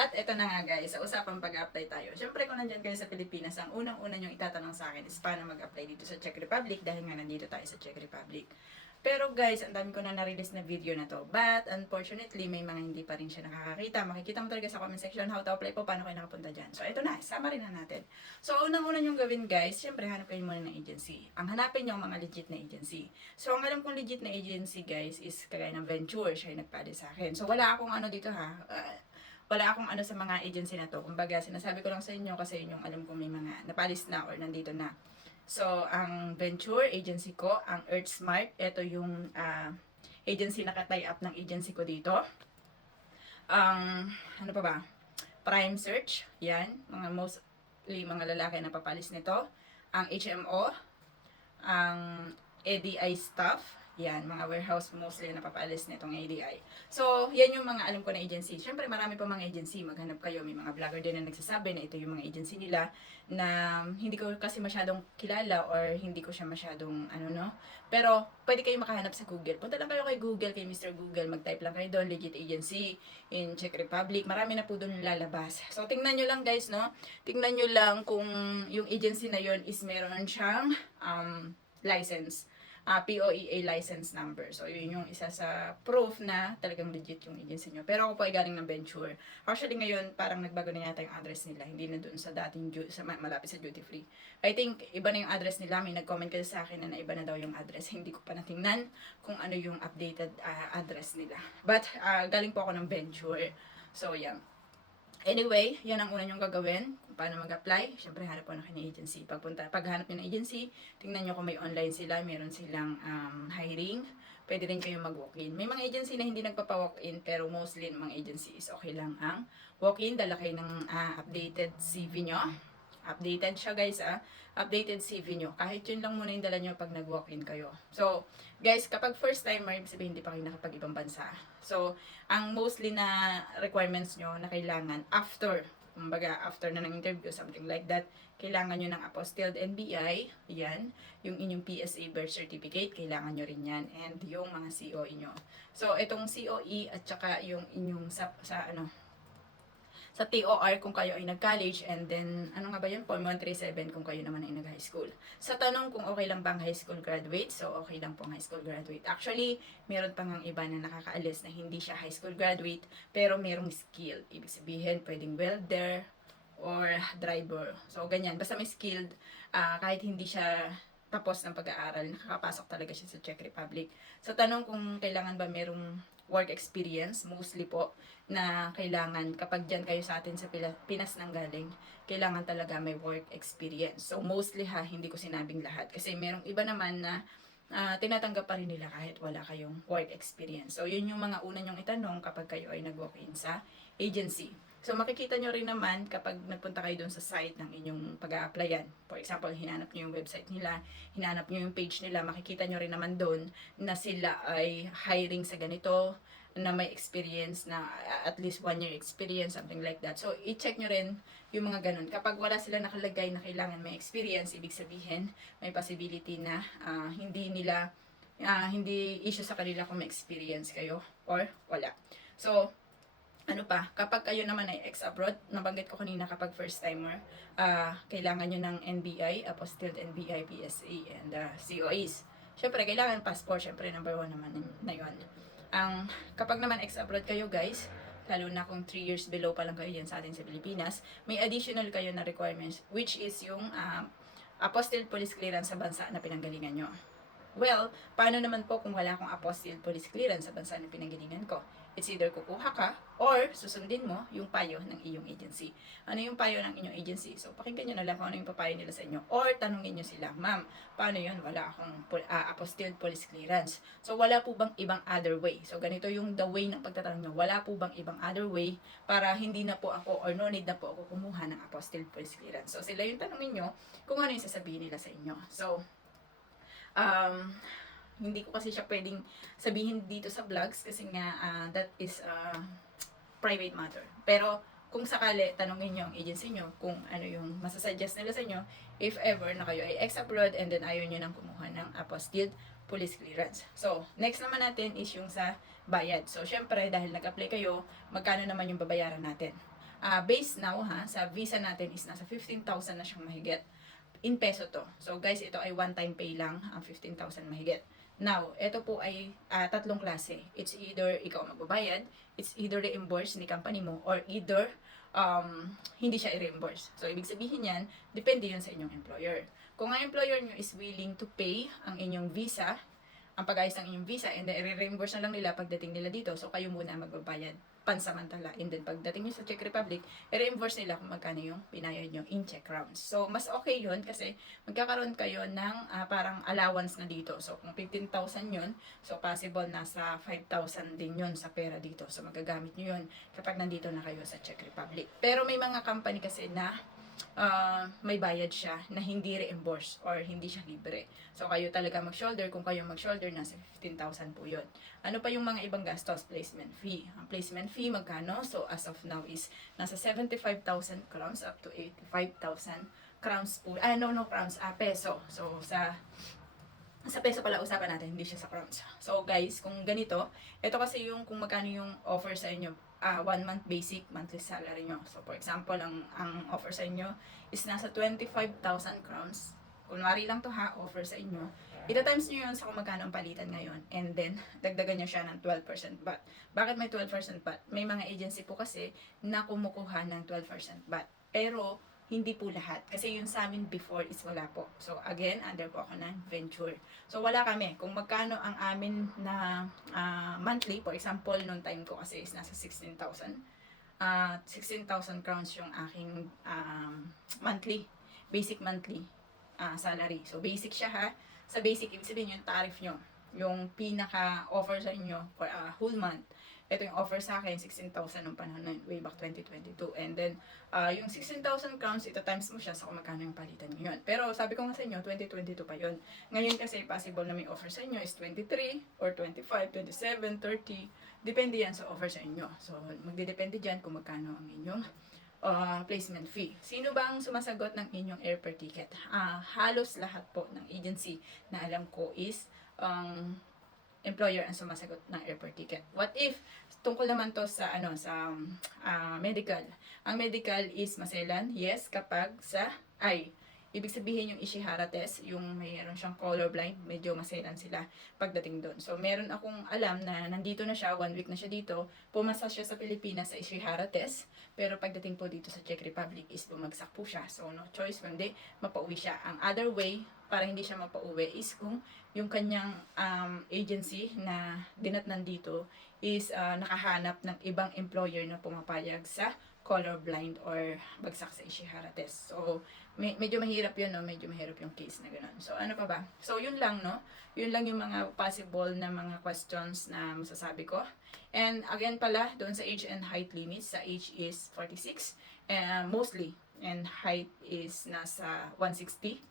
At eto na nga guys, sa usapang pag-apply tayo. Siyempre kung nandyan kayo sa Pilipinas, ang unang-una nyong itatanong sa akin is paano mag-apply dito sa Czech Republic dahil nga nandito tayo sa Czech Republic. Pero guys, ang dami ko na na-release na video na to. But unfortunately, may mga hindi pa rin siya nakakakita. Makikita mo talaga sa comment section how to apply po, paano kayo nakapunta dyan. So eto na, summary na natin. So unang-una nyong gawin guys, siyempre hanap kayo muna ng agency. Ang hanapin nyo ang mga legit na agency. So ang alam kong legit na agency guys is kagaya ng Venture, siya yung nagpali sa akin. So wala akong ano dito ha, wala akong ano sa mga agency na to. Kumbaga, sinasabi ko lang sa inyo kasi yun yung alam ko may mga napalis na or nandito na. So, ang Venture agency ko, ang EarthSmart, ito yung agency na ka-tie up ng agency ko dito. Ang, ano pa ba? Prime Search, yan. Mga mostly mga lalaki na papalis nito. Ang HMO, ang ADI staff, yan, mga warehouse mostly na papalis nitong ADI. So, yan yung mga alam ko na agency. Siyempre, marami pa mga agency. Maghanap kayo. May mga vlogger din na nagsasabi na ito yung mga agency nila na hindi ko kasi masyadong kilala or hindi ko siya masyadong, ano no. Pero, pwede kayo makahanap sa Google. Punta lang kayo kay Google, kay Mr. Google. Mag-type lang kayo doon, legit agency in Czech Republic. Marami na po doon lalabas. So, tingnan nyo lang guys, no. Tingnan nyo lang kung yung agency na yon is meron siyang license. POEA license number. So, yun yung isa sa proof na talagang legit yung agency nyo. Pero ako po ay galing ng Venture. Actually, ngayon, parang nagbago na yata yung address nila. Hindi na dun sa dating, sa malapit sa duty free. I think, iba na yung address nila. May nag-comment kasi sa akin na iba na daw yung address. Hindi ko pa natingnan kung ano yung updated address nila. But, galing po ako ng Venture. So, yan. Anyway, yan ang una nyong gagawin. Kung paano mag-apply, syempre hanap po na kayo ng agency. Paghanap nyo ng agency, tingnan nyo kung may online sila, meron silang hiring. Pwede rin kayo mag-walk-in. May mga agency na hindi nagpapa-walk-in, pero mostly ng mga agency is okay lang ang walk-in. Dala kayo ng updated CV nyo. Updated siya guys updated CV nyo. Kahit yun lang muna yung dala nyo pag nag-walk-in kayo. So, guys, kapag first timer, ibig sabihin hindi pa kayo nakapag-ibang bansa. So, ang mostly na requirements nyo na kailangan after, kumbaga after na ng interview, something like that, kailangan nyo ng apostilled NBI, yan, yung inyong PSA birth certificate, kailangan nyo rin yan, and yung mga COE nyo. So, itong COE at saka yung inyong sa TOR kung kayo ay nag-college, and then, ano nga ba yun? Form 137 kung kayo naman ay nag-high school. Sa tanong kung okay lang bang high school graduate, so okay lang pong high school graduate. Actually, meron pang ang iba na nakakaalis na hindi siya high school graduate, pero merong skill. Ibig sabihin, pwedeng welder, or driver. So, ganyan. Basta may skilled, kahit hindi siya tapos ng pag-aaral, nakakapasok talaga siya sa Czech Republic. Sa tanong kung kailangan ba merong work experience, mostly po, na kailangan kapag dyan kayo sa atin sa Pinas nang galing, kailangan talaga may work experience. So, mostly hindi ko sinabing lahat. Kasi merong iba naman na tinatanggap pa rin nila kahit wala kayong work experience. So, yun yung mga una nyong itanong kapag kayo ay nag-walk-in sa agency. So, makikita nyo rin naman kapag nagpunta kayo dun sa site ng inyong pag-a-applyan. For example, hinanap nyo yung website nila, hinanap nyo yung page nila, makikita nyo rin naman dun na sila ay hiring sa ganito, na may experience na at least 1 year experience, something like that. So, i-check nyo rin yung mga ganun. Kapag wala sila nakalagay na kailangan may experience, ibig sabihin, may possibility na hindi issue sa kanila kung may experience kayo or wala. So, ano pa, kapag kayo naman ay ex-abroad, nabanggit ko kanina kapag first timer, kailangan nyo ng NBI, apostilled NBI, PSA, and COEs. Syempre, kailangan passport, syempre number 1 naman na yun. Kapag naman ex-abroad kayo guys, lalo na kung 3 years below pa lang kayo yan sa atin sa Pilipinas, may additional kayo na requirements, which is yung apostilled police clearance sa bansa na pinanggalingan nyo. Well, paano naman po kung wala akong apostilled police clearance sa bansa na pinanggalingan ko? It's either kukuha ka or susundin mo yung payo ng iyong agency. Ano yung payo ng inyong agency? So, pakinggan nyo na lang kung ano yung papayo nila sa inyo. Or tanungin nyo sila, ma'am, paano yun? Wala akong apostilled police clearance. So, wala po bang ibang other way? So, ganito yung the way ng pagtatanong nyo. Wala po bang ibang other way para hindi na po ako or no need na po ako kumuha ng apostilled police clearance? So, sila yung tanungin nyo kung ano yung sasabihin nila sa inyo. So, hindi ko kasi siya pwedeng sabihin dito sa vlogs kasi nga that is private matter. Pero kung sakali, tanongin nyo ang agency nyo kung ano yung masasuggest nila sa inyo if ever na kayo ay ex-abroad and then ayaw nyo nang kumuha ng apostilled police clearance. So, next naman natin is yung sa bayad. So, syempre, dahil nag-apply kayo, magkano naman yung babayaran natin? base now ha, sa visa natin is nasa 15,000 na siyang mahigit. In peso to. So guys, ito ay one-time pay lang, ang 15,000 mahigit. Now, ito po ay tatlong klase. It's either ikaw magbabayad, it's either reimburse ni company mo, or either hindi siya i-reimburse. So, ibig sabihin yan, depende yun sa inyong employer. Kung ang employer nyo is willing to pay ang inyong visa, ang pag-ayos ng inyong visa, and then i-reimburse na lang nila pagdating nila dito, so kayo muna magbabayad pansamantala. And then pagdating nyo sa Czech Republic, i-reimburse nila kung magkano yung binayad nyo in Czech crowns. So, mas okay yun kasi magkakaroon kayo ng parang allowance na dito. So, kung 15,000 yun, so possible nasa 5,000 din yun sa pera dito. So, magagamit nyo yun kapag nandito na kayo sa Czech Republic. Pero may mga company kasi na may bayad siya na hindi reimburse or hindi siya libre. So, kayo talaga mag-shoulder. Kung kayo mag-shoulder, nasa 15,000 po yun. Ano pa yung mga ibang gastos? Placement fee. Ang placement fee, magkano? So, as of now is nasa 75,000 crowns up to 85,000 crowns po. Crowns, peso. So, sa peso pala usapan natin, hindi siya sa crowns. So, guys, kung ganito, ito kasi yung kung magkano yung offer sa inyo 1 month basic monthly salary nyo. So, for example, ang offer sa inyo is nasa 25,000 crowns. Kunwari lang to ha, offer sa inyo. Ita-times nyo yun sa kung magkano ang palitan ngayon. And then, dagdagan nyo siya ng 12% VAT. Bakit may 12% VAT? May mga agency po kasi na kumukuha ng 12% VAT. Pero, hindi po lahat. Kasi yung sa amin before is wala po. So, again, under po ako ng venture. So, wala kami. Kung magkano ang amin na monthly, for example, noong time ko kasi is nasa 16,000. 16,000 crowns yung aking monthly, basic monthly salary. So, basic siya ha. Sa basic, ibig sabihin yung tariff nyo. Yung pinaka-offer sa inyo for a whole month. Ito yung offer sa akin, 16,000 nung panahon na yun, way back 2022. And then, yung 16,000 crowns, ito times mo siya sa kung magkano yung palitan nyo yun. Pero sabi ko nga sa inyo, 2022 pa yun. Ngayon kasi possible na may offer sa inyo is 23 or 25, 27, 30. Depende yan sa offer sa inyo. So, magdidepende dyan kung magkano ang inyong placement fee. Sino ba ang sumasagot ng inyong airfare ticket? Halos lahat po ng agency na alam ko is employer ang sumasagot ng airport ticket. What if tungkol naman to sa medical. Ang medical is maselan, yes, kapag sa ibig sabihin yung Ishihara test, yung mayroon siyang colorblind, medyo maselan sila pagdating doon. So, meron akong alam na nandito na siya, 1 week na siya dito, pumasa siya sa Pilipinas sa Ishihara test, pero pagdating po dito sa Czech Republic is bumagsak po siya. So, no choice kundi mapauwi siya. Ang other way, para hindi siya mapauwi is kung yung kanyang agency na dinatnan dito is nakahanap ng ibang employer na pumapayag sa colorblind or bagsak sa Ishihara test. So, medyo mahirap yun, no? Medyo mahirap yung case na gano'n. So, ano pa ba? So, yun lang, no? Yun lang yung mga possible na mga questions na masasabi ko. And again pala, doon sa age and height limits, sa age is 46, mostly, and height is nasa 160.